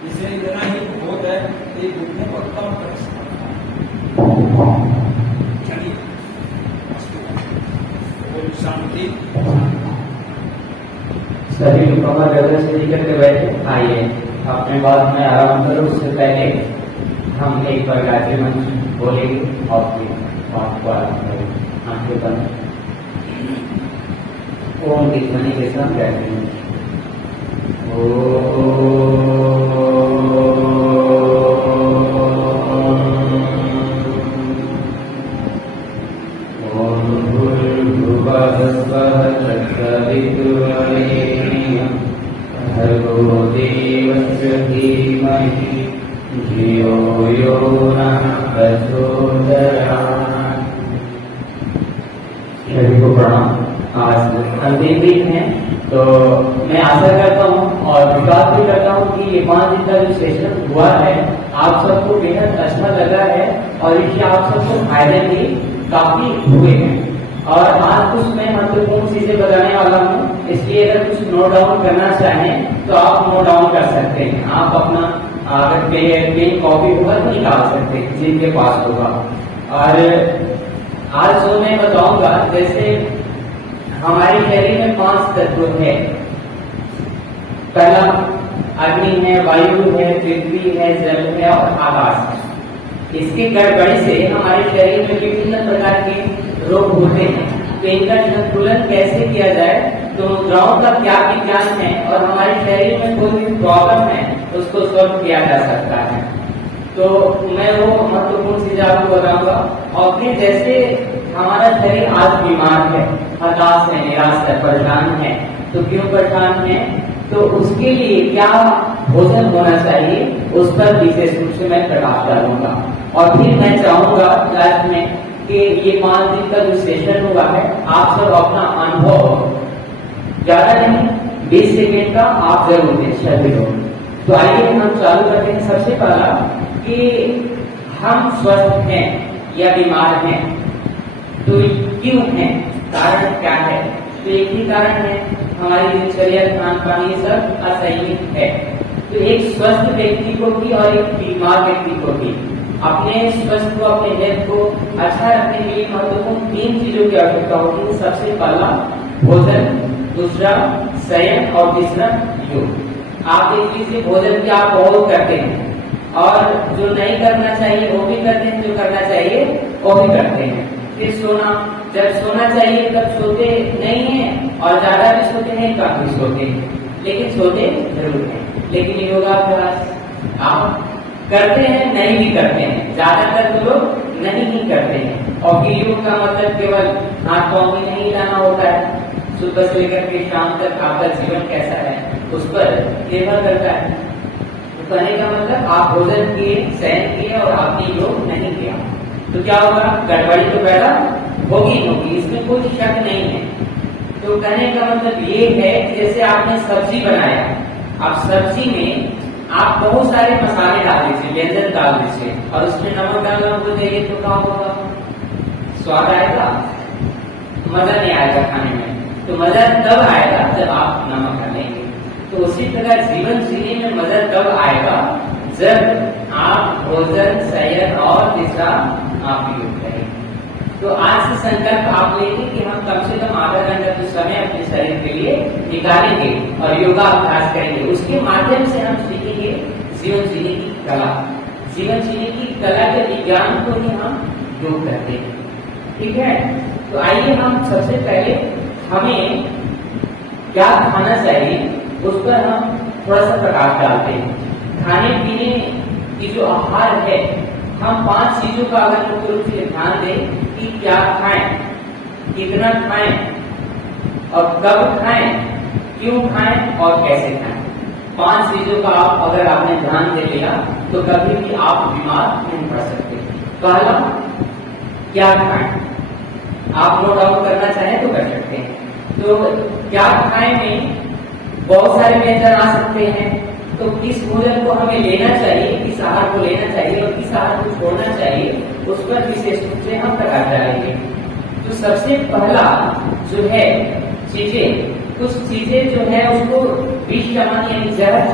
इसे इतना ही बहुत है कि घुटने को कम कर सकता चलिए ओम शांति। सभी कमर गर्दन से लेकर के बैठे। आइए अपने बात में आराम करो। उससे पहले हम एक बार गायत्री मंत्र बोलेंगे और फिर बात को आराम करेंगे। आंखें बंद ओम की ध्वनि के साथ गायत्री मंत्र। सभी को प्रणाम। आज अंतिम दिन है तो मैं आशा करता हूँ और विश्वास भी करता हूँ कि ये 5 दिन का जो सेशन हुआ है आप सबको बेहद अच्छा लगा है और इससे आप सबको फायदे भी काफी हुए हैं। और आज कुछ मैं महत्वपूर्ण चीजें बताने वाला हूँ, इसलिए अगर कुछ नोट डाउन करना चाहें तो आप नोट डाउन कर सकते हैं। आप अपना अगर पेन कॉपी होगा तो निकाल सकते हैं जिनके पास होगा। और आज जो मैं बताऊंगा, जैसे हमारे शरीर में 5 तत्व है। पहला अग्नि है, वायु है, पृथ्वी है, जल है और आकाश है। इसकी गड़बड़ी से हमारे शरीर में विभिन्न प्रकार के रोग होते हैं। तो इनका संतुलन कैसे किया जाए, तो मुद्राओं का क्या विज्ञान है और हमारे शरीर में कोई भी प्रॉब्लम है उसको सॉल्व किया जा सकता है। तो मैं वो महत्वपूर्ण चीजें आपको बताऊंगा। और फिर जैसे हमारा शरीर आज बीमार है, हताश है, निराश है, परेशान है, तो क्यों परेशान है, तो उसके लिए क्या भोजन होना चाहिए उस पर विशेष रूप से मैं प्रकाश डालूंगा। और फिर मैं चाहूंगा लास्ट में कि ये 5 दिन का जो सेशन हुआ है आप सब अपना अनुभव ज्यादा नहीं 20 सेकेंड का आप जरूर दें सभी लोग। तो आइए हम चालू करते हैं। सबसे पहला कि हम स्वस्थ हैं या बीमार हैं, तो क्यों है, कारण क्या है। तो एक ही कारण है, हमारी दिनचर्या, खान पान ये सब असंयमित है। तो एक स्वस्थ व्यक्ति को भी और एक बीमार व्यक्ति को भी अपने स्वस्थ को, अपने हेल्थ को अच्छा रखने के लिए महत्वपूर्ण 3 चीजों की आवश्यकता होती है। सबसे पहला भोजन, दूसरा शयन और तीसरा योग। आप देख लीजिए, भोजन की आप बहुत करते हैं और जो नहीं करना चाहिए वो भी करते हैं, जो करना चाहिए वो भी करते हैं। फिर सोना, जब सोना चाहिए तब सोते नहीं है और ज्यादा भी सोते हैं, कम भी सोते हैं, लेकिन सोते जरूर हैं। लेकिन योगाभ्यास आप करते हैं, नहीं भी करते हैं, ज्यादातर तो लोग नहीं ही करते हैं। और फिर योग का मतलब केवल हाथ पांव में नहीं हिलाना होता है, सुबह से लेकर के शाम तक आपका जीवन कैसा है उस पर निर्भर करता है। तो कहने का मतलब आप भोजन किए, शयन किए और आपने योग नहीं किया तो क्या होगा, गड़बड़ी तो पैदा होगी, इसमें कोई शक नहीं है। तो कहने का मतलब ये है कि जैसे आपने सब्जी बनाया, आप सब्जी में आप बहुत सारे मसाले डाल दीजिए, व्यंजन डाल दीजिए और उसमें नमक डालना हो जाइए तो क्या होगा, स्वाद आएगा, मजा नहीं आएगा खाने में। तो मजा तब आएगा जब आप नमक डालेंगे। तो उसी प्रकार जीवन जीने में मजा तब आएगा जब आप भोजन, शयन और तीसरा आप योग करेंगे। तो आज से संकल्प आप लेंगे कि हम कम से कम आधा घंटा तो समय अपने शरीर के लिए निकालेंगे और योगा अभ्यास करेंगे। उसके माध्यम से हम सीखेंगे जीवन जीने की कला। जीवन जीने की कला के विज्ञान को ही हम योग करते हैं। ठीक है, तो आइए हम सबसे पहले हमें क्या खाना चाहिए उस पर हम थोड़ा सा प्रकाश डालते हैं। खाने पीने की जो आहार है, हम 5 चीजों का अगर मुख्य रूप से ध्यान दें कि क्या खाएं, कितना खाएं और कब खाएं, क्यों खाएं और कैसे खाएं। 5 चीजों का आप अगर आपने ध्यान दे लिया तो कभी भी आप बीमार नहीं पड़ सकते। पहला, क्या खाएं, आप नोट डाउन करना चाहें तो कर सकते हैं। तो क्या खाएं में बहुत सारे व्यंजन आ सकते हैं। तो किस भोजन को हमें लेना चाहिए, किस आहार को लेना चाहिए और किस आहार को छोड़ना चाहिए, उस पर विशेष रूप से हम प्रकाश डालेंगे। तो सबसे पहला जो है चीजें, कुछ चीजें जो है उसको विष समान यानी जहर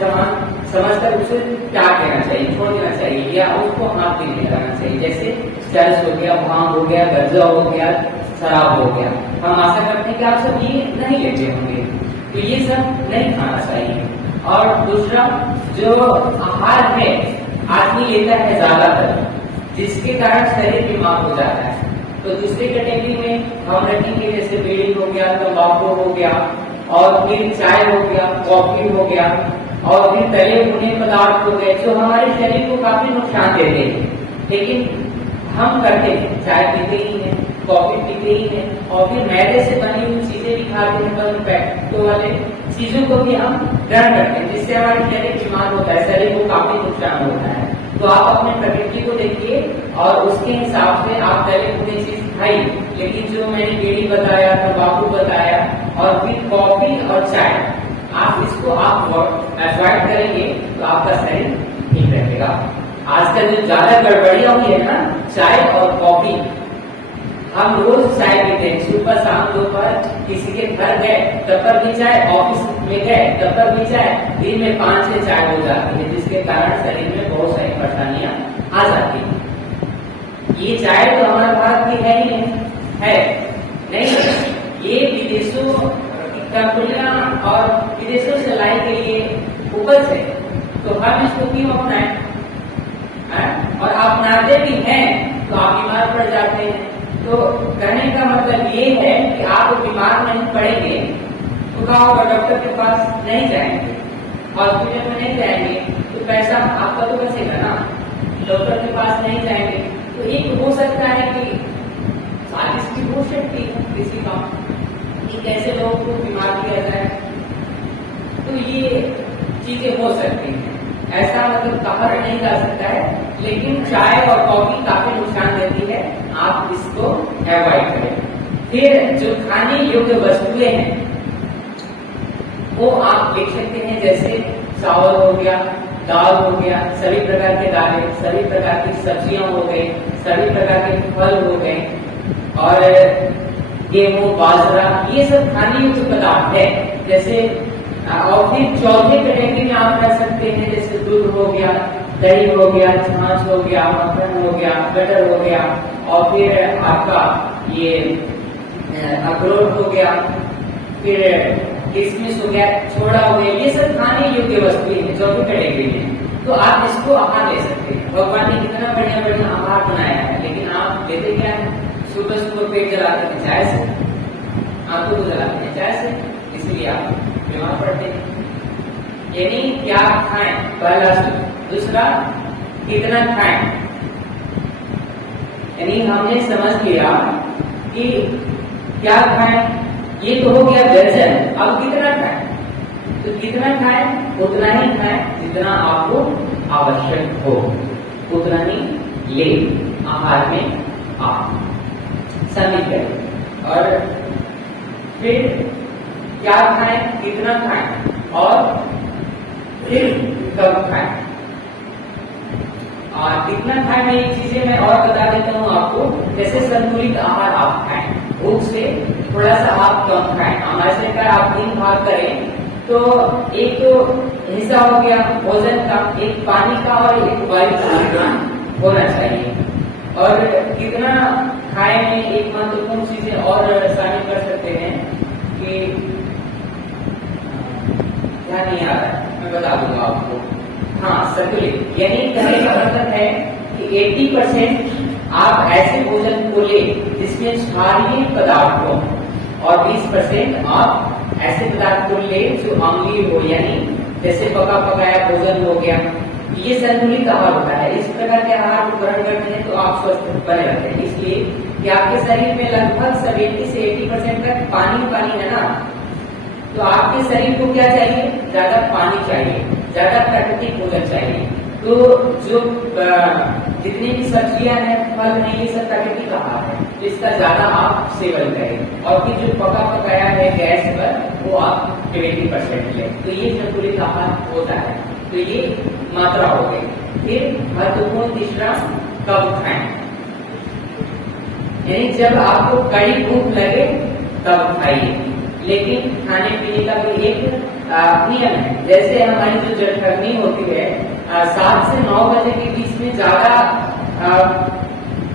समान समझकर उसे त्याग देना चाहिए, छोड़ देना चाहिए या उसको हाथ नहीं लगाना चाहिए। जैसे चरस हो गया, भांग हो गया, गंजा हो गया, शराब हो गया। हम आशा करते हैं कि आप सब ये नहीं लेते होंगे, तो ये सब नहीं खाना चाहिए। और दूसरा जो आहार है आदमी लेता है ज्यादातर, जिसके कारण शरीर बीमार हो जाता है। तो दूसरी कैटेगरी में हम रखेंगे जैसे बीड़ी हो गया, तंबाकू हो गया, और फिर चाय हो गया, कॉफी हो गया, और फिर तले भुने पदार्थ हो गए जो हमारे शरीर को काफी नुकसान देते हैं। लेकिन हम करते हैं, चाय पीते ही हैं, कॉफी पीते ही हैं, और फिर मैदे से बनी हुई चीजें भी खाते हैं, बंद पैकेटों वाले चीजों को भी हम ग्रहण करते हैं, जिससे हमारे शरीर बीमार होता है, शरीर को काफी नुकसान होता है। तो आप अपने प्रकृति को देखिए और उसके हिसाब से आप तले भुने चीज खाइए। लेकिन जो मैंने बीड़ी बताया, तंबाकू बताया, और फिर कॉफी और चाय, आप इसको आप अवॉइड करेंगे तो आपका शरीर ठीक रहेगा। आजकल जो ज्यादा गड़बड़ियां हुई है ना, चाय और कॉफी, हम रोज चाय पीते हैं, सुबह शाम दोपहर, किसी के घर गए तब पर भी चाय, ऑफिस में गए तब पर भी चाय, दिन में 5-6 चाय हो जाती है, जिसके कारण शरीर में बहुत सारी परेशानियां आ जाती है। ये चाय तो हमारे भारत की है ही नहीं, ये विदेशों कंपनियां और विदेशों से लाई के लिए उपज है, तो हम इसको क्यों अपनाएं? और अपनाते भी हैं तो आप बीमार पड़ जाते हैं। तो कहने का मतलब ये है कि आप बीमार नहीं पड़ेंगे तो क्या होगा? डॉक्टर के पास नहीं जाएंगे, हॉस्पिटल में नहीं जाएंगे, तो पैसा आपका तो बचेगा ना। डॉक्टर के पास नहीं जाएंगे तो एक हो सकता है कि साजिश भी हो सकती है किसी का कि कैसे लोगों को बीमार किया जाए, तो ये चीजें हो सकती हैं। ऐसा मतलब कहा नहीं जा सकता है, लेकिन चाय और कॉफी काफी नुकसान देती है, आप इसको अवॉइड करें। फिर जो खाने योग्य वस्तुएं हैं वो आप देख सकते हैं, जैसे चावल हो गया, दाल हो गया, सभी प्रकार के दालें, सभी प्रकार की सब्जियां हो गई, सभी प्रकार के फल हो गए, और गेहूं, बाजरा, ये सब खाने योग्य पदार्थ है। जैसे और फिर चौथे कैटेगरी में आप रख सकते हैं, जैसे दूध हो गया, दही हो गया, छाछ हो गया, मक्खन हो गया, बटर हो गया, और फिर आपका ये अखरोट हो गया, फिर किशमिश हो गया, छोड़ा हो गया, ये सब खाने योग्य वस्तुएं हैं चौथी कैटेगरी में। तो आप इसको आहार ले सकते हैं। भगवान ने कितना बढ़िया बढ़िया आहार बनाया है, लेकिन आप लेते क्या है? सुबह सुबह पेट जलाते हैं चाय से, आंखों को जलाते हैं चाय से, इसलिए आप बीमार पड़ते हैं। यानी क्या खाएं, पहला सूत्र। दूसरा, कितना खाएं। यानी हमने समझ लिया कि क्या खाएं, ये तो हो गया व्यंजन, अब कितना खाएं। तो कितना खाएं, उतना ही खाएं जितना आपको आवश्यक हो, उतना ही ले आहार में आप शामिल करें। और फिर क्या खाएं, कितना खाएं, और फिर कब खाएं। कितना खाएं में ये चीजें मैं और बता देता हूँ आपको। जैसे संतुलित आहार आप खाएं, भूख से थोड़ा सा आप कम खाएं। हमारे से अगर आप 3 भाग करें तो एक तो हिस्सा हो गया भोजन का, एक पानी का और एक वायु का होना चाहिए। और कितना खाए में एक महत्वपूर्ण चीजें और शामिल कर सकते हैं कि क्या नहीं आ रहा है, मैं बता दूंगा आपको। हाँ, संतुलित, यानी कहने का मतलब है कि 80% आप ऐसे भोजन को ले जिसमें क्षारीय पदार्थ हो, और 20% आप ऐसे पदार्थ को ले जो अम्लीय हो, यानी जैसे पका पकाया भोजन हो गया। ये संतुलित आहार होता है। इस प्रकार के आहार को ग्रहण करते हैं तो आप स्वस्थ बने रहते हैं। इसलिए कि आपके शरीर में लगभग 70 से 80% तक पानी है ना, तो आपके शरीर को क्या चाहिए? ज्यादा पानी चाहिए, ज्यादा प्राकृतिक भोजन चाहिए। तो जो जितनी भी सब्जियां हैं, फल हैं, ये सब प्राकृतिक आहार है, तो इसका ज्यादा आप सेवन करें। और फिर जो पका पकाया है गैस पर, वो आप 20% लें। तो ये संतुलित आहार होता है। तो ये मात्रा हो गई। फिर महत्वपूर्ण तीसरा, कब खाएं। यानी जब आपको कड़ी भूख लगे तब खाइए, लेकिन खाने पीने का भी एक नियम है। जैसे हमारी जो जठरनी होती है 7 से 9 बजे के बीच में ज्यादा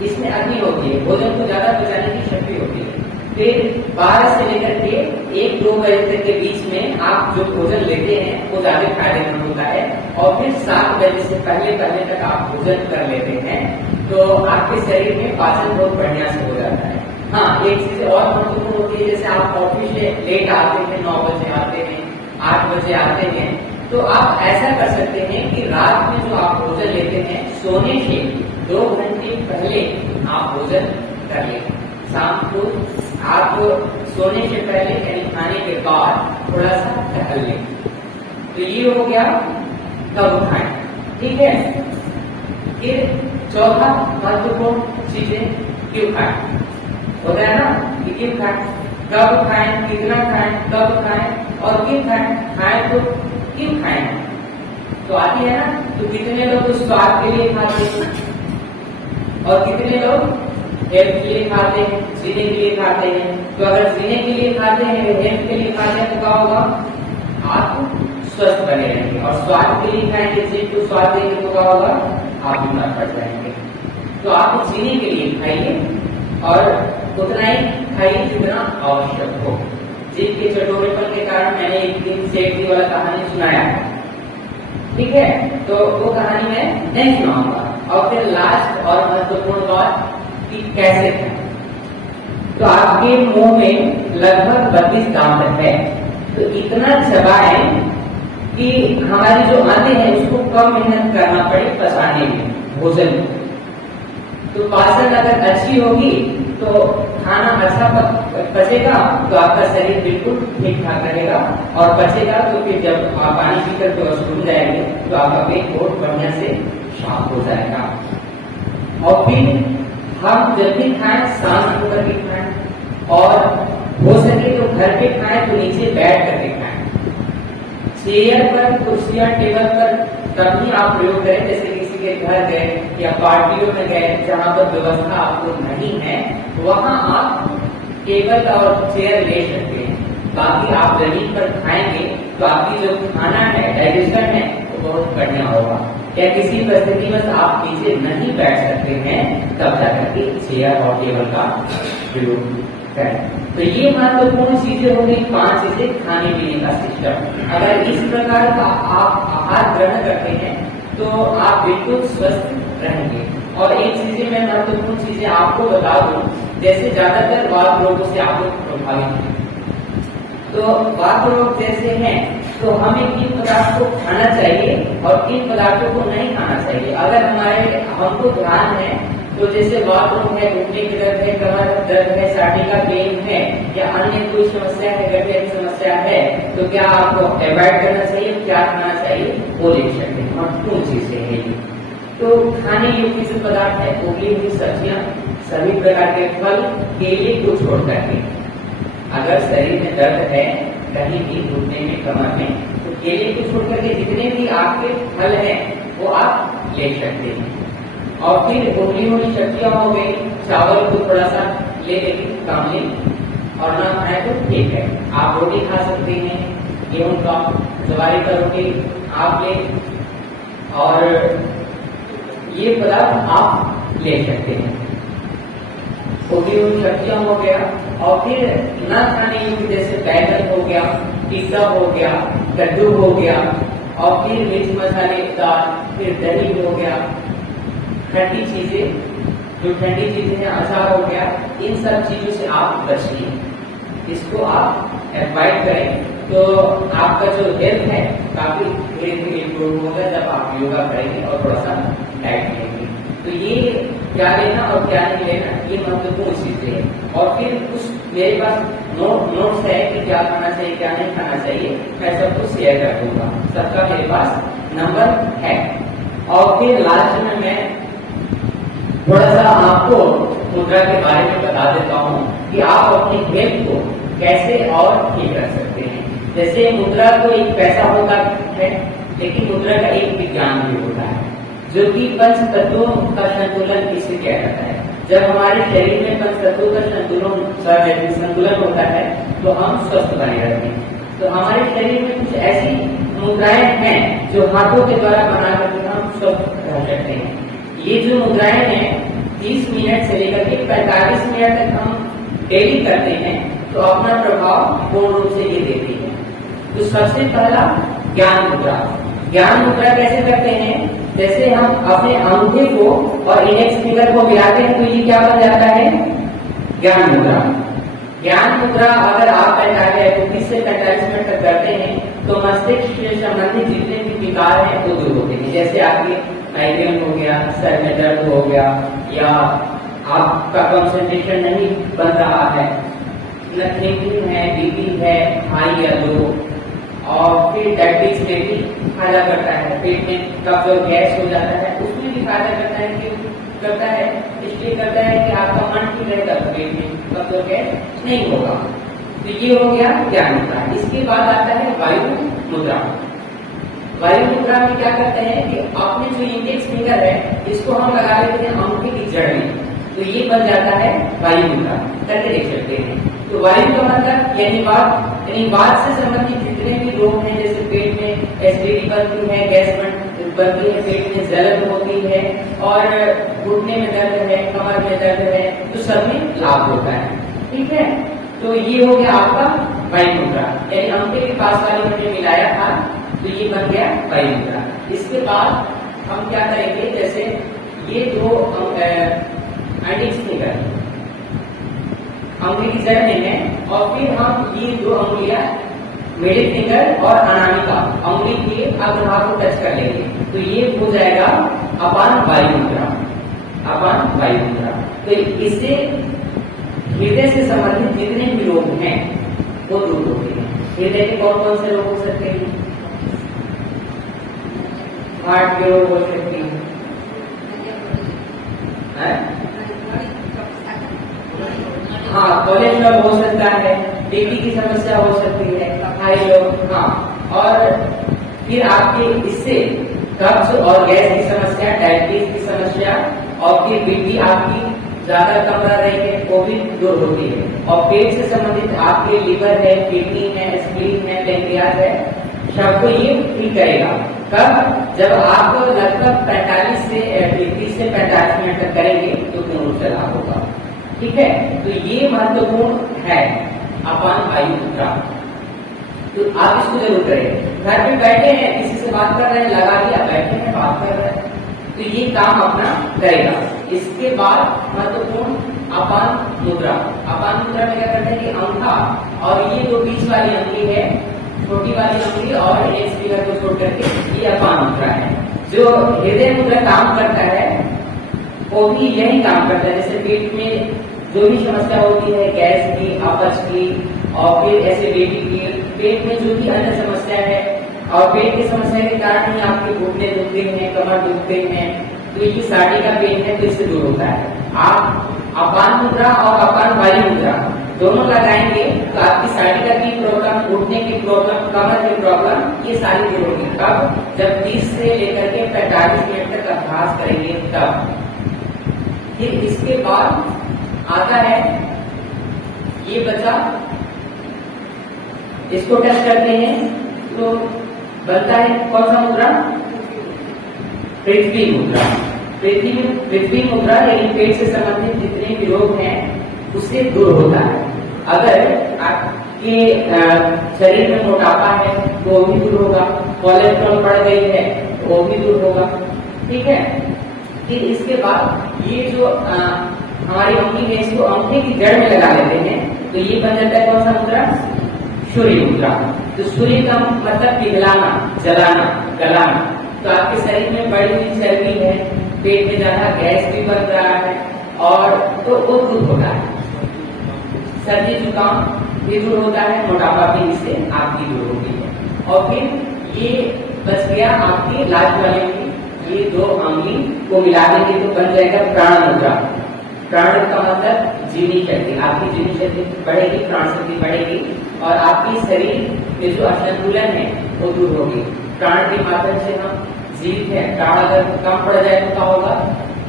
इसमें अग्नि होती है, भोजन को ज्यादा पचाने की शक्ति होती है। फिर 12 से लेकर के 1-2 बजे तक के बीच में आप जो भोजन लेते हैं वो ज्यादा फायदेमंद होता है। और फिर 7 बजे से पहले तक आप भोजन कर लेते हैं तो आपके शरीर में पाचन बहुत बढ़िया से हो जाता है। हाँ, एक चीज और महत्वपूर्ण होती है, जैसे आप ऑफिस से लेट आते हैं, 9 बजे आते हैं, 8 बजे आते हैं, तो आप ऐसा कर सकते हैं कि रात में जो आप भोजन लेते हैं सोने से 2 घंटे पहले आप भोजन कर लें। शाम को आप सोने से पहले यानी खाने के बाद थोड़ा सा टहल लें। तो ये हो गया कब खाएं, ठीक है। फिर चौथा महत्वपूर्ण चीजें क्यों खाएं होता है ना, कि क्यों खाएं, कब खाएं, कितना खाएं, कब खाएं और क्यों खाएं, खाएं तो क्यों खाएं तो आती है ना। तो कितने लोग तो स्वाद के लिए खाते हैं और कितने लोग हेल्थ के लिए खाते हैं, जीने के लिए खाते हैं। तो अगर जीने के लिए खाते हैं, हेल्थ के लिए खाते हैं तो क्या होगा, आप स्वस्थ बने रहेंगे। और स्वाद के लिए खाएंगे, चीज को स्वाद देंगे तो क्या होगा, आप बीमार पड़ जाएंगे। तो आप जीने के लिए खाइए और उतना ही खाइए जितना आवश्यक हो। जीभ के चटोरेपन के कारण मैंने एक दिन सेठ वाला कहानी सुनाया, ठीक है, तो वो कहानी मैं नहीं सुनाऊंगा। और फिर लास्ट और महत्वपूर्ण बात कि कैसे खाएं। तो आपके मुंह में लगभग 32 दांत है, तो इतना चबाएं कि हमारी जो आंतें हैं उसको कम मेहनत करना पड़े पचाने में भोजन में। तो पाचन अगर अच्छी होगी तो खाना अच्छा पचेगा, तो आपका शरीर बिल्कुल ठीक ठाक रहेगा। और पचेगा तो फिर जब आप पानी पीकर तो सूख जाएंगे तो आपका पेट बहुत बढ़िया से साफ हो जाएगा। और फिर हम जब भी खाएं शांत होकर के खाएं और हो सके तो घर पे खाएं तो नीचे बैठ करके खाएं। चेयर पर, कुर्सियां, टेबल पर तभी आप प्रयोग करें, जैसे किसी के घर गए या पार्टियों में गए जहां पर व्यवस्था आपको नहीं है, वहां आप टेबल और चेयर ले सकते हैं। बाकी आप जमीन पर खाएंगे तो आपकी जो खाना है, डाइजेशन है, वो बहुत बढ़िया होगा। या किसी परिस्थिति में आप नीचे नहीं बैठ सकते हैं तब जाकर के चेयर और टेबल का प्रयोग करें। तो ये महत्वपूर्ण चीजें होंगी, 5 चीजें खाने पीने का सिस्टम। अगर इस प्रकार का आप आहार ग्रहण करते हैं तो आप बिल्कुल स्वस्थ रहेंगे। और एक चीजें मैं महत्वपूर्ण चीजें आपको बता दूं, जैसे ज्यादातर वात रोगों से आप लोग प्रभावित हैं, तो वात रोग जैसे हैं तो हमें किन पदार्थ को खाना चाहिए और किन पदार्थों को नहीं खाना चाहिए। अगर हमको ध्यान है तो जैसे वात रोग है, घुटने की दर्द है, कमर दर्द है, साथी का पेन है या अन्य कोई समस्या है, गठिया की समस्या है, तो क्या आपको अवॉइड करना चाहिए, क्या खाना चाहिए, वो लिख सकते हैं। और कौन चीजें है ये, तो खाने योग्य जो पदार्थ है, उबली हुई सब्जियां, सभी प्रकार के फल, केले को छोड़ करके। अगर शरीर में दर्द है कहीं भी, घुटने में, कमर में, तो केले को छोड़ करके जितने भी आपके फल हैं वो आप ले सकते हैं। और फिर उबली हुई सब्जियां हो गई, चावल को थोड़ा सा ले लेंगे, कम लें, और ना खाए तो ठीक है। आप रोटी खा सकते हैं, गेहूं का, ज्वारी का रोटी आप ले, और ये पदार्थ आप ले सकते हैं। उबली हुई सब्जियां हो गया, और फिर न खाने योग्य जैसे बैगन हो गया, टिक्का हो गया, कद्दू हो गया, और फिर मिर्च मसालेदार, फिर दही हो गया, ठंडी चीजें, जो ठंडी चीजें हैं, अचार हो गया, इन सब चीजों से आप बचिए, इसको आप अवॉइड करें। तो आपका जो हेल्थ है काफी धीरे धीरे इम्प्रूव होगा जब आप योगा करेंगे और थोड़ा सा डाइट लेंगे। तो ये क्या लेना और क्या नहीं लेना, ये महत्वपूर्ण चीजें हैं। और फिर कुछ मेरे पास नोट्स है कि क्या खाना चाहिए, क्या नहीं खाना चाहिए, मैं सब कुछ शेयर कर दूंगा, सबका मेरे पास नंबर है। और फिर लास्ट में मैं थोड़ा सा आपको मुद्रा के बारे में बता देता हूँ कि आप अपनी हेल्थ को कैसे और ठीक रख सकते हैं। जैसे मुद्रा तो एक पैसा होता है, लेकिन मुद्रा का एक विज्ञान भी होता है, जो कि पंच तत्वों का संतुलन इसे किया जाता है। जब हमारे शरीर में पंच तत्वों का संतुलन होता है तो हम स्वस्थ बने रहते हैं। तो हमारे शरीर में कुछ ऐसी मुद्राएं हैं जो हाथों के द्वारा बना करके हम स्वस्थ रह सकते हैं। ये जो मुद्राएं हैं 30 मिनट से लेकर के 45 मिनट तक हम डेली करते हैं तो अपना प्रभाव पूर्ण रूप से ये देती है। तो सबसे पहला ज्ञान मुद्रा। ज्ञान मुद्रा कैसे करते हैं? जैसे हम अपने अंगूठे को और इंडेक्स फिंगर को मिलाते हैं तो ये क्या बन जाता है? ज्ञान मुद्रा। ज्ञान मुद्रा अगर आप 35 से 45 मिनट तक करते हैं तो मस्तिष्क से संबंधित जितने भी विकार हैं वो दूर होते हैं। जैसे आपके माइग्रेन हो गया, सर में दर्द हो गया, या आपका कंसंट्रेशन नहीं बन रहा है, थिंकिंग है, बीपी है हाई या लो, और फिर डायबिटीज में भी फायदा करता है। पेट में कब्ज और गैस हो जाता है उसमें भी फायदा करता है। क्यों करता है? इसलिए करता है कि आपका मन ठीक रहेगा, पेट में कब्ज और गैस नहीं होगा। तो ये हो गया ज्ञान मुद्रा। इसके बाद आता है वायु मुद्रा। वायु मुद्रा में क्या करते हैं कि अपने जो इंडेक्स फिंगर है इसको हम लगा लेते हैं अंगूठे की जड़ में, तो ये बन जाता है वायु मुद्रा। करके देख सकते हैं। तो वायु का मतलब यानी वात से संबंधित जितने भी रोग हैं, जैसे पेट में एसिडिटी बनती है, गैस बनती है, पेट में जलन होती है और घुटने में दर्द है, कमर में दर्द है, तो सब में लाभ होता है। ठीक है, तो ये हो गया आपका वायु मुद्रा। यानी अंगूठे के पास वाली हमने मिलाया था तो ये बन गया वायु मुद्रा। इसके बाद हम क्या करेंगे, जैसे ये दो इंडेक्स फिंगर अंगुली की जड़ में है और फिर हम ये दो अंगुलियां मिडिल फिंगर और अनामिका अंगुली के अग्रभाग को टच कर लेंगे तो ये हो जाएगा अपान वायु मुद्रा। अपान वायु मुद्रा। तो इससे हृदय से संबंधित जितने भी रोग हैं वो दूर होते हैं। हृदय के कौन कौन से रोग हो सकते हैं? हार्ट के रोग हो सकते हैं, हाँ, कोलेस्ट्रॉल हो सकता है, बीपी की समस्या हो सकती है, थायराइड, हाँ, और फिर आपके इससे कब्ज और गैस की समस्या, डायबिटीज की समस्या और फिर बीपी आपकी ज्यादा कम रह रही है वो भी दूर होती है। और पेट से संबंधित आपके लिवर है, किडनी है, स्प्लीन है, पैंक्रियाज है, सबको ये ठीक करेगा। कब? जब आप लगभग 30 से 45 मिनट तक करेंगे तो पूर्ण रूप से लाभ होगा। ठीक है, तो ये महत्वपूर्ण है अपान वायु मुद्रा। तो आप इसको जरूर करें। घर पे बैठे हैं, किसी से बात कर रहे हैं, लगा दिया, बैठे हैं बात कर रहे हैं, तो ये काम अपना करेगा। इसके बाद महत्वपूर्ण अपान मुद्रा। अपान मुद्रा में क्या करते हैं कि अंगूठा और ये जो बीच वाली अंगुली है, छोटी वाली अंगुली और इंडेक्स फिंगर को छोड़ करके ये अपान मुद्रा है। जो हृदय मुद्रा काम करता है वो भी यही काम करता है। जैसे पेट में जो भी समस्या होती है, गैस की, अपच की और फिर एसिडिटी की, पेट में जो भी अन्य समस्या है और पेट की समस्या के कारण ही आपके घुटने दुखते हैं, कमर दुखते हैं, तो ये साड़ी का पेन है तो इससे दूर होता है। आप अपान मुद्रा और अपान वायु मुद्रा दोनों लगाएंगे तो आपकी साड़ी का की प्रॉब्लम, घुटने की प्रॉब्लम, कमर की प्रॉब्लम ये सारी दूर होगी। कब? जब 30 से लेकर के 45 मिनट तक अभ्यास करेंगे तब। फिर इसके बाद आता है ये बचा, इसको टच करते हैं तो बनता है कौन सा मुद्रा? पृथ्वी मुद्रा। पृथ्वी मुद्रा यानी पेट से संबंधित जितने भी रोग हैं उससे दूर होता है। अगर आपके शरीर में मोटापा है तो वो भी दूर होगा, कोलेस्ट्रॉल बढ़ गई है तो वो भी दूर होगा। ठीक है, फिर इसके बाद ये जो हमारी अंगुली है इसको अंगूठे की जड़ में लगा लेते हैं तो ये बन जाता है कौन सा मुद्रा? सूर्य मुद्रा। तो सूर्य का मतलब पिघलाना, जलाना, गलाना। तो आपके शरीर में बड़ी हुई चर्बी है, पेट में ज्यादा गैस भी बन रहा है और तो वो दूर होता है। सर्दी जुकाम भी दूर होता है, मोटापा भी इससे आपकी दूर होती है। और फिर ये बच गया आपकी लास्ट वाले में, ये दो अंगुली को मिला देंगे तो बन जाएगा प्राण मुद्रा। प्राण का मतलब जीवनी शक्ति, आपकी जीवनी शक्ति बढ़ेगी, प्राण शक्ति बढ़ेगी और आपकी शरीर में जो असंतुलन है वो दूर होगी। प्राण के माध्यम से हम जीवित है। प्राण अगर कम पड़ जाए तो क्या होगा?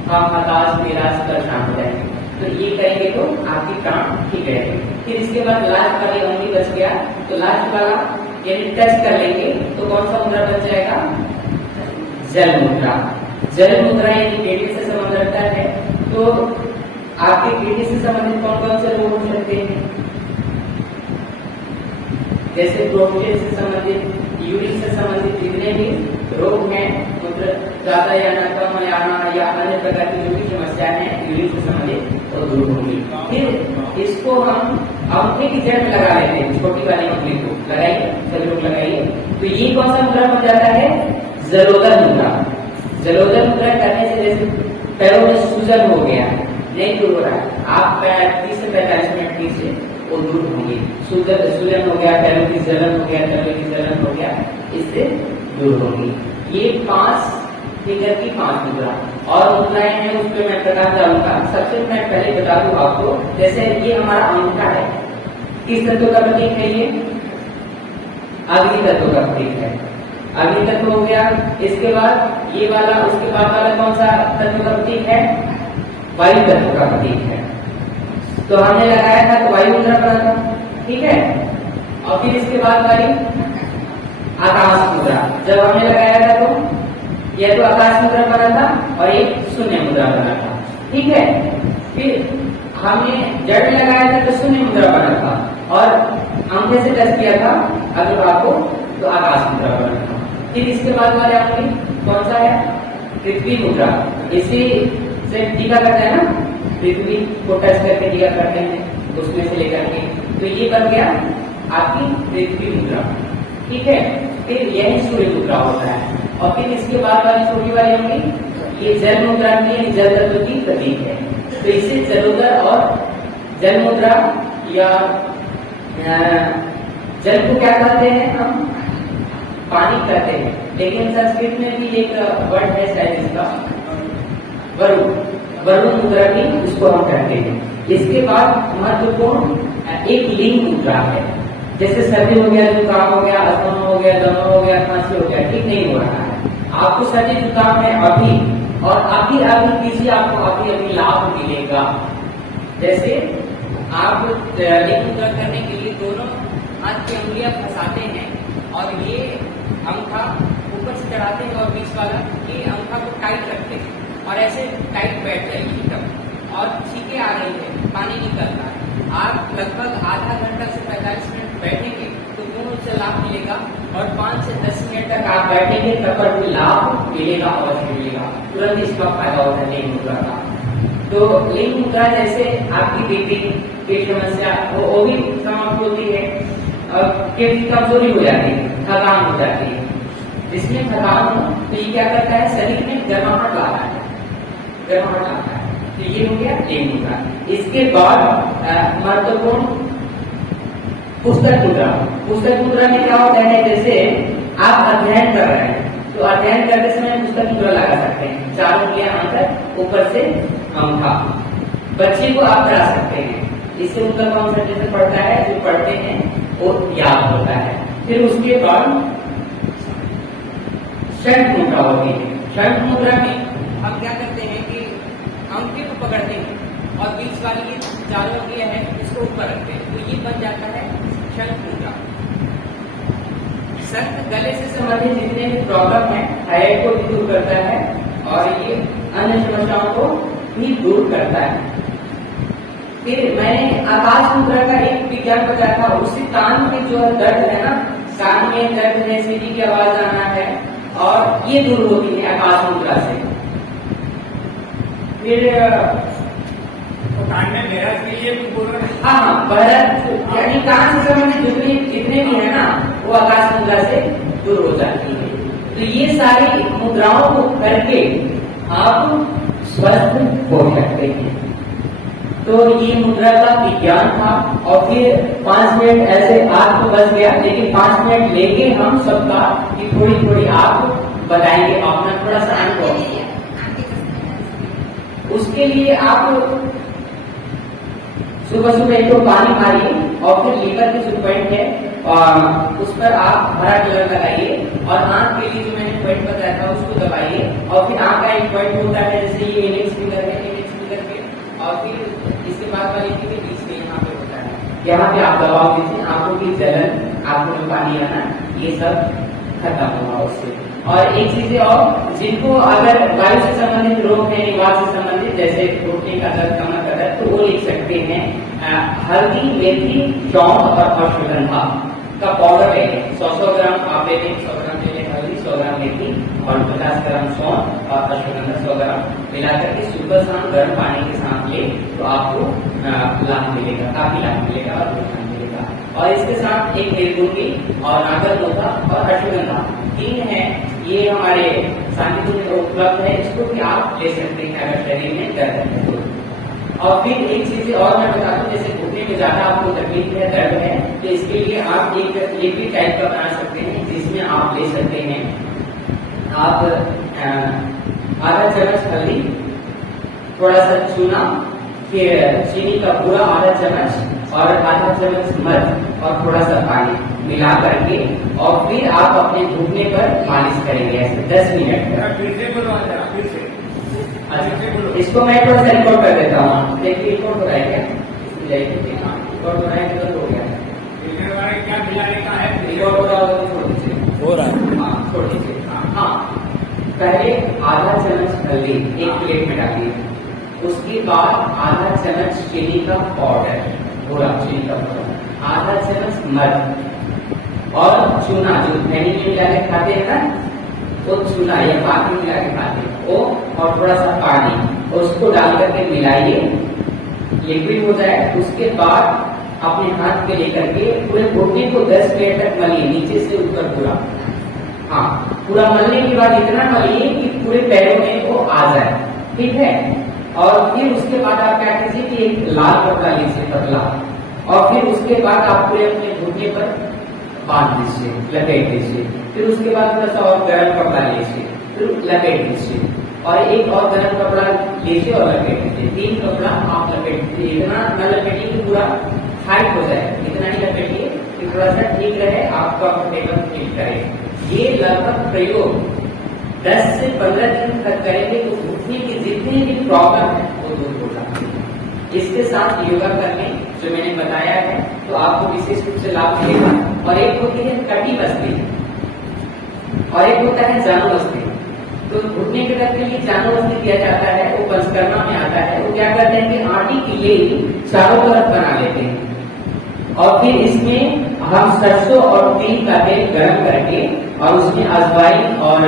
हम हताश, निराश, परेशान हो जाएंगे। तो ये करेंगे तो आपकी प्राण ठीक रहेगी। फिर इसके बाद लास्ट वाली अंगुली बच गया तो लास्ट वाला यानी टच कर लेंगे तो कौन सा मुद्रा बन जाएगा? जल मुद्रा। जल मुद्रा यानी किडनी से संबंध रखता है। तो आपके किडनी से संबंधित कौन कौन से रोग हो सकते हैं? जैसे प्रोस्टेट से संबंधित, यूरिन से संबंधित जितने भी रोग हैं, मूत्र ज्यादा या न कम या आना या अन्य प्रकार की जो भी समस्या है यूरिन से संबंधित वो दूर होगी। फिर इसको हम अंगूठे की जड़ में लगा लेते हैं, छोटी वाली अंगुली को लगाइए, सभी लोग लगाइए। तो ये कौन सा मुद्रा बन जाता है? जलोदर मुद्रा। जलोदर मुद्रा करने से जैसे पैरों में सूजन हो गया, नहीं दूर हो रहा है, आप 30 से 45 मिनट की से वो दूर होंगे। सूजन हो गया, पैरों की जलन हो गया, तलवे की जलन हो गया, इससे दूर होगी। ये 5 फिगर की 5 मुद्रा और मुद्राएं हैं, उस पर मैं प्रकाश डालूंगा। सबसे मैं पहले बता दूं आपको, जैसे ये हमारा अंगूठा है, किस तत्व का प्रतीक है? ये अग्नि तत्व का प्रतीक है। अग्नि तत्व हो गया। इसके बाद ये वाला, उसके बाद वाला कौन सा तत्व का प्रतीक है? वायु तत्व का प्रतीक है। तो हमने लगाया था तो वायु मुद्रा बना था, ठीक है। और फिर इसके बाद वाली आकाश मुद्रा, जब हमने लगाया था तो यह तो आकाश मुद्रा बना था और एक शून्य मुद्रा बना था, ठीक है। फिर हमने जड़ में लगाया था तो शून्य मुद्रा बना था और अंगूठे से टच किया था अग्रभाग को तो आकाश मुद्रा बना था। फिर इसके बाद वाले अंगुली कौन सा है? पृथ्वी मुद्रा। इसी से टीका करते हैं ना, पृथ्वी को टच करके टीका करते हैं, उसमें से लेकर के, तो ये बन गया आपकी पृथ्वी मुद्रा, ठीक है। फिर यही सूर्य मुद्रा होता है। और फिर इसके बाद वाली छोटी वाली होगी ये जल मुद्रा की, जल तत्व की प्रतीक है। तो इसे जलोदर और जल मुद्रा या जल को क्या कहते हैं? हम पानी कहते हैं, लेकिन संस्कृत में भी एक वर्ड है शायद इसका, वरुण मुद्रा भी उसको हम कहते हैं। इसके बाद महत्वपूर्ण एक लिंग मुद्रा है। जैसे सर्दी हो गया, जुकाम हो गया, अस्थमा हो गया, दमा हो गया, खांसी हो गया, ठीक नहीं हो रहा है, आपको सर्दी जुकाम है अभी, और अभी कीजिए, आपको अभी लाभ मिलेगा। जैसे आप लिंग मुद्रा करने के लिए दोनों हाथ की उंगलियां फंसाते हैं और ये अंगूठा ऊपर से चढ़ाते हैं और बीच वाला ये अंगूठा को टाइट रखते हैं और ऐसे टाइट बैठ जाएगी तब, और छींके आ रही है, पानी निकल रहा है, आप लगभग आधा घंटा से 45 मिनट बैठेंगे तो पूर्ण से लाभ मिलेगा, और 5 से 10 मिनट तक आप बैठेंगे तब पर भी लाभ मिलेगा, अवश्य मिलेगा, तुरंत इसका फायदा होता है लिंग मुद्रा का। तो लिंग मुद्रा जैसे आपकी बीपी की समस्या वो भी समाप्त होती है, और कमजोरी हो जाती है, थकान हो जाती है। जिसमें थकान हो तो ये क्या करता है? शरीर में गर्माहट लाता है, गर्माहट लाता है। तो ये हो गया लिंग मुद्रा। इसके बाद महत्वपूर्ण पुस्तक मुद्रा। पुस्तक मुद्रा में क्या होता है? जैसे आप अध्ययन कर रहे हैं तो अध्ययन करते समय पुस्तक मुद्रा लगा सकते हैं, चारों उंगलियां अंदर, ऊपर से अंगूठा। बच्चे को आप करा सकते हैं, इससे उनका कॉन्सेंट्रेशन बढ़ता है, जो पढ़ते हैं वो याद होता है। फिर उसके बाद शंख मुद्रा होती है। शंख मुद्रा में हम क्या करते हैं कि अंगूठे को पकड़ते हैं और बीच वाली ये चारों उंगलियां हैं इसको ऊपर रखते हैं, तो ये बन जाता है शंख मुद्रा। शंख गले से संबंधित जितने भी प्रॉब्लम है, थायराइड को भी दूर करता है और ये अन्य समस्याओं को भी दूर करता है। फिर मैंने आकाश मुद्रा का एक विज्ञान बताया था, उससे कान में जो दर्द है ना, कान में दर्द है, सीटी की आवाज आना है, और ये दूर होती है आकाश मुद्रा से। फिर कान में बहराज के लिए हाँ, बहराज यानी कान से संबंधित जितने भी है ना, वो आकाश मुद्रा से दूर हो जाती है। तो ये सारी मुद्राओं को करके आप स्वस्थ हो सकते हैं। तो ये मुद्रा का विज्ञान था, और फिर 5 मिनट ऐसे आपको बच गया, लेकिन 5 मिनट लेके हम सबका कि थोड़ी थोड़ी आप बताएंगे अपना थोड़ा सा अनुभव। उसके लिए आप सुबह सुबह एक तो पानी मारिए और फिर लीवर की जो पॉइंट है उस पर आप हरा कलर लगाइए, और आंख के लिए जो मैंने पॉइंट बताया था उसको दबाइए, और फिर आंख का एक पॉइंट होता है, जैसे ये इंडेक्स फिंगर है, इंडेक्स फिंगर पे, और फिर इसके बाद वाली के बीच में यहाँ पे होता है, यहाँ पे आप दबाव दीजिए, आंखों की जलन आपको जो पानी आना ये सब खत्म होगा उससे। और एक चीज और, जिनको अगर वायु से संबंधित रोग है, निवास से संबंधित, जैसे घुटने का दर्द, कमर का दर्द, तो वो लिख सकते हैं हल्दी, मेथी, सौंफ और अश्वगंधा का पाउडर लेंगे। 100 ग्राम आप लेंगे, 100 ग्राम ले लें हल्दी, 100 ग्राम मेथी और 50 ग्राम सौंफ और अश्वगंधा 100 ग्राम मिलाकर के सुबह शाम गर्म पानी के साथ ले तो आपको लाभ मिलेगा, काफी लाभ मिलेगा और नुकसान मिलेगा। और इसके साथ एक नीलगिरी और नागरमोथा और अश्वगंधा 3 है, ये हमारे सानिध्य में उपलब्ध है, इसको भी आप ले सकते हैं अगर शरीर में दर्द है तो। और फिर एक चीज और मैं बता दूं, जैसे घुटने में ज्यादा आपको तकलीफ है, दर्द है, तो इसके लिए आप एक लिक्विड टाइप का बना सकते हैं, जिसमें आप ले सकते हैं आप आधा चम्मच हल्दी, थोड़ा सा चूना, फिर चीनी का पूरा आधा चम्मच और आधा चम्मच मध और थोड़ा सा पानी मिला करके और फिर आप अपने घुटने पर मालिश करेंगे ऐसे 10 मिनट तक। इसको मैं थोड़ा सा रिकॉर्ड कर देता हूँ, देखिए रिकॉर्ड हो रहा है क्या? रिकॉर्ड हो रहा है तो हो गया, क्या मिलाने का है, रिकॉर्ड हो रहा होगा तो छोड़ दीजिए, हो रहा है, हाँ छोड़ दीजिए। हाँ, पहले आधा चम्मच हल्दी एक प्लेट में डालिए, उसके बाद आधा चम्मच चीनी का पाउडर, पूरा चीनी का पाउडर, आधा चम्मच मध और चूना जो खैनी में मिला के खाते हैं ना, वो चूना या पाक में मिला के खाते हैं वो, और थोड़ा सा पानी, उसको डाल करके मिलाइए, लिक्विड हो जाए। उसके बाद अपने हाथ पे लेकर के पूरे घुटने को 10 मिनट तक मलिए, नीचे से ऊपर पूरा। हाँ, पूरा मलने के बाद इतना मलिए कि पूरे पैरों में वो आ जाए, ठीक है। और फिर उसके बाद आप क्या कीजिए कि एक लाल कपड़ा लीजिए पतला, और फिर उसके बाद आप पूरे अपने घुटने पर बांध दीजिए, लपेट दीजिए। फिर उसके बाद थोड़ा सा और गर्म कपड़ा लीजिए, फिर लपेट दीजिए, और एक और गर्म कपड़ा लीजिए और लपेट दीजिए। 3 कपड़ा आप लपेट दीजिए, इतना न लपेटिए कि पूरा टाइट हो जाए, इतना ही लपेटिए कि थोड़ा सा ठीक रहे, आप कंफर्टेबल फील करें। ये लगभग प्रयोग 10 से 15 दिन तक करेंगे तो घुटने की जितनी भी प्रॉब्लम है वो दूर हो जाती है। इसके साथ योगा करने जो मैंने बताया है तो आपको विशेष रूप से लाभ मिलेगा। और एक होती है कटी बस्ती और एक होता है जानो बस्ती। तो घुटने के दर्द के लिए जानो बस्ती किया जाता है, वो पंचकर्मा में आता है। वो क्या करते हैं कि आटे की लेप चारों तरफ बना लेते हैं और फिर इसमें हम सरसों और तिल का तेल गर्म करके और उसमें अजवाइन और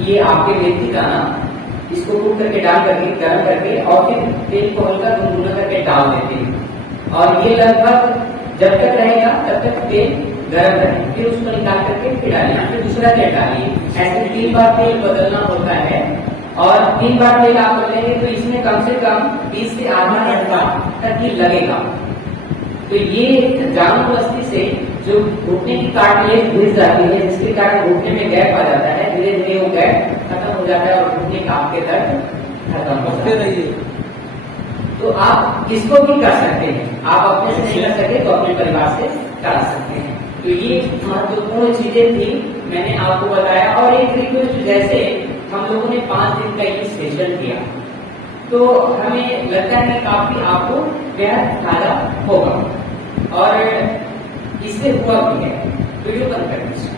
ये आपके मेथी दाना इसको कुक करके डाल करके गर्म करके और फिर तेल को हल्का गुनगुना करके डाल देते हैं। और ये लगभग जब तक रहेगा तब तक तेल गर्म रहे, फिर उसको निकाल करके फिर डालिए, फिर दूसरा तेल डालिए। ऐसे 3 बार तेल बदलना होता है और 3 बार तेल आप बदलेंगे तो इसमें कम से कम 20 से आधा घंटा तक ही लगेगा। तो ये जानो बस्ती से जो घुटने की कार्टिलेज घिस जाती है, जिसके कारण घुटने में गैप आ जाता है, धीरे धीरे वो गैप खत्म हो जाता है और घुटने का आपके दर्द खत्म होते रहिए। तो आप इसको भी कर सकते हैं, आप अपने से नहीं कर सके तो अपने परिवार से करा सकते हैं। तो ये महत्वपूर्ण चीजें थी, मैंने आपको बताया। और एक रिक्वेस्ट, जैसे हम लोगों ने 5 दिन का ये सेशन किया तो हमें लगता है कि काफी आपको बेहद फायदा होगा और इससे हुआ भी है। वीडियो बंद कर दीजिए।